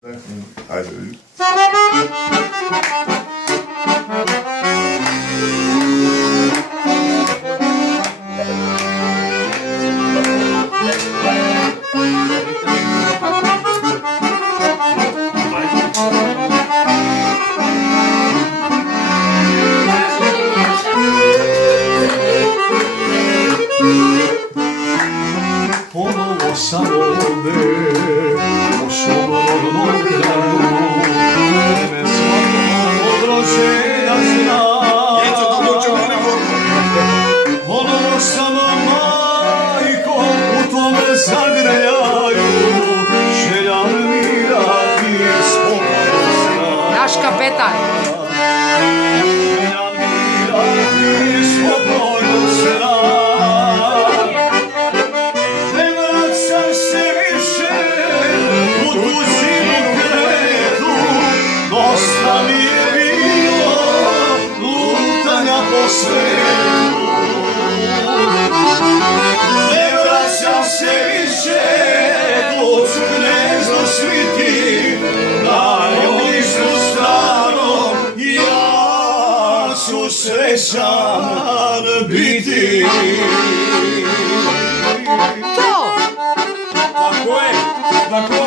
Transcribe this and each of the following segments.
Ajde. Ponovo sam ovde, u slobodnom kraju, me svako od rođenja zna. Ponovo sam majko u tome zagrljaju, želja mira i spokojstva. Naš kapetan. Želja mira i spokojstva. Dosta mi je bilo lutanja po svetu. Ne vraćam se više od gnezdo sviti, na ognjištu starom ja ću srećan biti. To! Tako je, tako.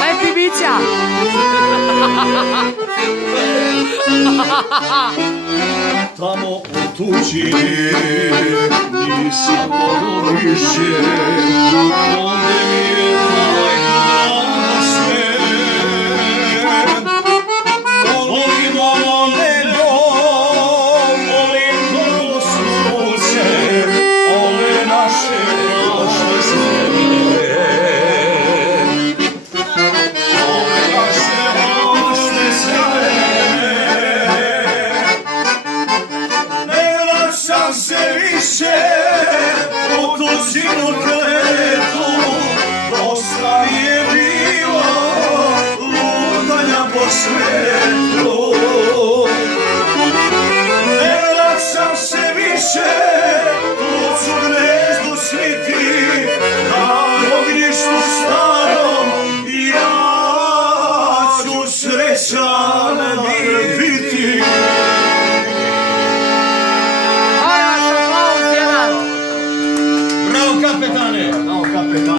Lepi bića! Tamo u tuđini nisam mogo više, ovdje mi je